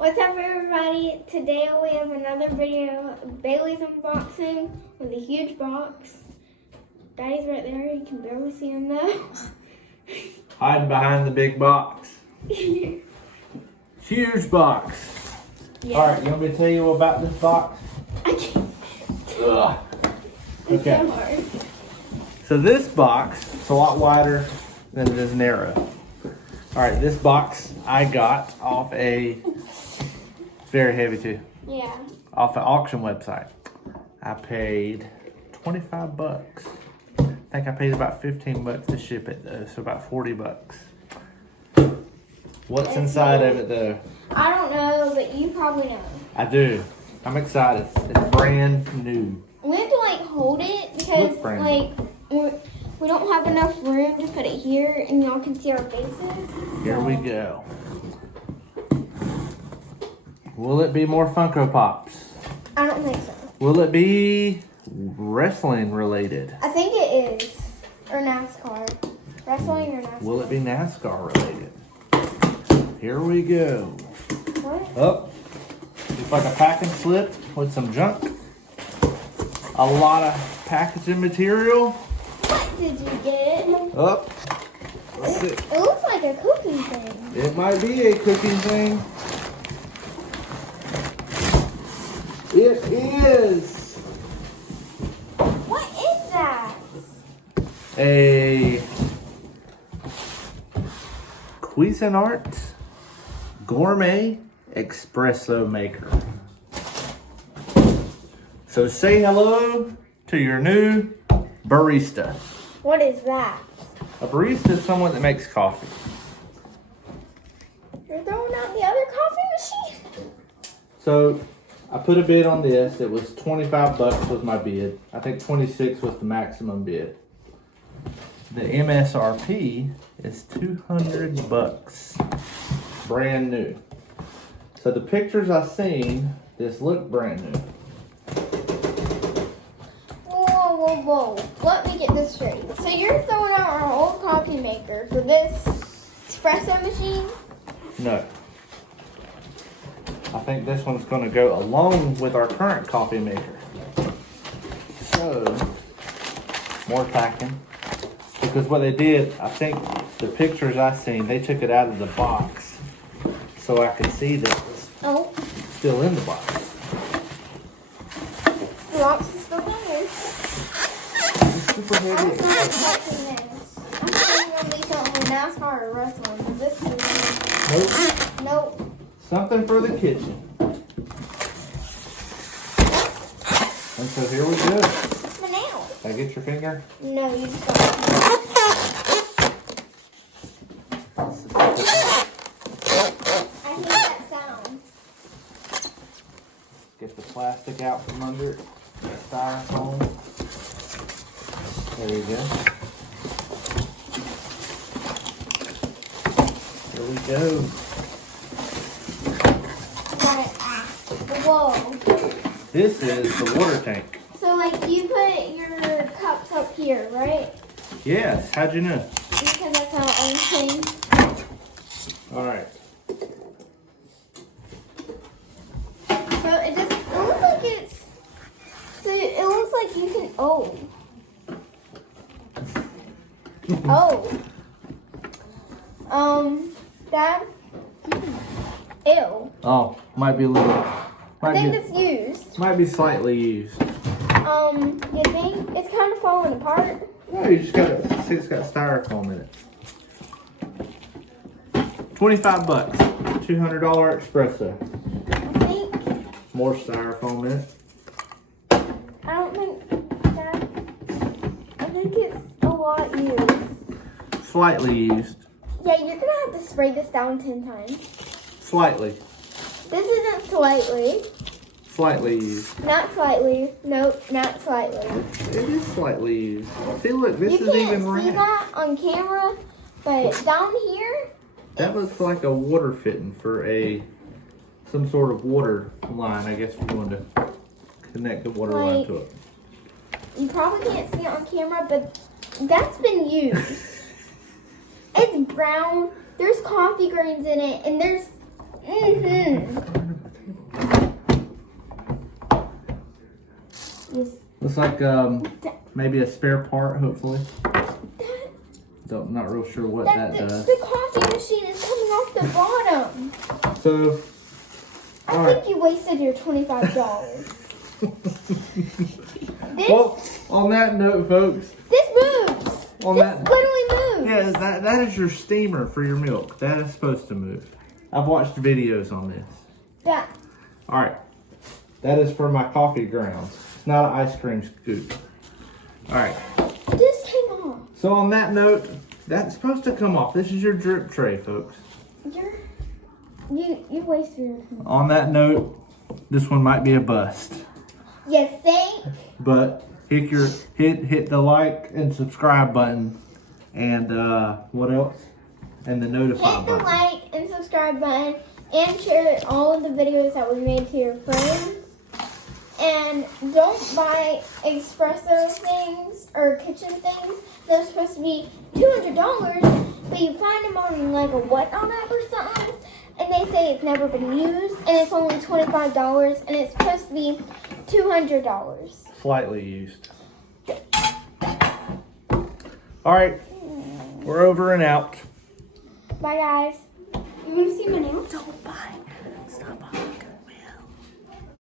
What's up, everybody? Today we have another video of Bailey's unboxing with a huge box. Daddy's right there. You can barely see him though. Hiding behind the big box. Huge box. Yeah. All right, you want me to tell you about this box? I can't. Ugh. It's Okay. so hard. So this box is a lot wider than it is narrow. All right, this box I got off it's very heavy too, Yeah. off an auction website. I paid 25 bucks. I think I paid about 15 bucks to ship it though, so about 40 bucks. What's inside of it though? I don't know, but you probably know. I do. I'm excited. It's brand new. We have to hold it because Look brand we don't have enough room to put it here, and y'all can see our faces. Here we go. Will it be more Funko Pops? I don't think so. Will it be wrestling related? I think it is, or NASCAR. Wrestling or NASCAR. Will it be NASCAR related? Here we go. What? Up. Looks like a packing slip with some junk. A lot of packaging material. What did you get? Up. Let's see. It looks like a cooking thing. It might be a cooking thing. It is What is that? a Cuisinart gourmet espresso maker. So say hello to your new barista. What is that? A barista is someone that makes coffee. You're throwing out the other coffee machine? So I put a bid on this. It was 25 bucks was my bid. I think 26 was the maximum bid. The MSRP is 200 bucks. Brand new. So the pictures I seen, this look brand new. Whoa. Let me get this straight. So you're throwing out our old coffee maker for this espresso machine? No. I think this one's going to go along with our current coffee maker. So, more packing. Because what they did, I think the pictures I seen, they took it out of the box so I could see that it was still in the box. The box is still in there. It's super I'm heavy. still expecting this. I'm thinking it'll be something with NASCAR or wrestling. This is... Nope. Something for the kitchen. And so here we go. The nail. Can I get your finger? No, you just got I hate that sound. Get the plastic out from under it. Styrofoam. There you go. Here we go. Whoa. This is the water tank. So, you put your cups up here, right? Yes. How'd you know? Because that's how it always cleans. All right. So, it looks like it's... So, it looks like you can... Oh. Dad? Ew. Oh, might be a little. I think it's used. Might be slightly used. You think? It's kind of falling apart. No, you just gotta see it's got styrofoam in it. 25 bucks. $200 espresso. I think. More styrofoam in it. I don't think that. I think it's a lot used. Slightly used. Yeah, you're gonna have to spray this down 10 times. Slightly. This isn't slightly. Slightly used. Not slightly. Nope, not slightly. It is slightly used. See, look, this You is can't even see red. that on camera, but down here. That looks like a water fitting for some sort of water line, I guess, if you wanted to connect the water line to it. You probably can't see it on camera, but that's been used. It's brown. There's coffee grains in it, and there's Looks like maybe a spare part, hopefully. Not real sure what that does. The coffee machine is coming off the bottom. So, I think you wasted your $25. Well, on that note, folks. This moves. This literally moves. Yeah, that is your steamer for your milk. That is supposed to move. I've watched videos on this. Yeah. All right. That is for my coffee grounds. It's not an ice cream scoop. All right. This came off. So on that note, that's supposed to come off. This is your drip tray, folks. You wasted your time. On that note, this one might be a bust. You think? But hit the like and subscribe button, and what else? And the notify Hit the button. like and subscribe button, and share all of the videos that we made to your friends. And don't buy espresso things or kitchen things. They're supposed to be $200, but you find them on like a Whatnot app or something, and they say it's never been used, and it's only $25, and it's supposed to be $200. Slightly used. All right, we're over and out. Bye, guys. You want to see my nails? Don't buy. Stop buying.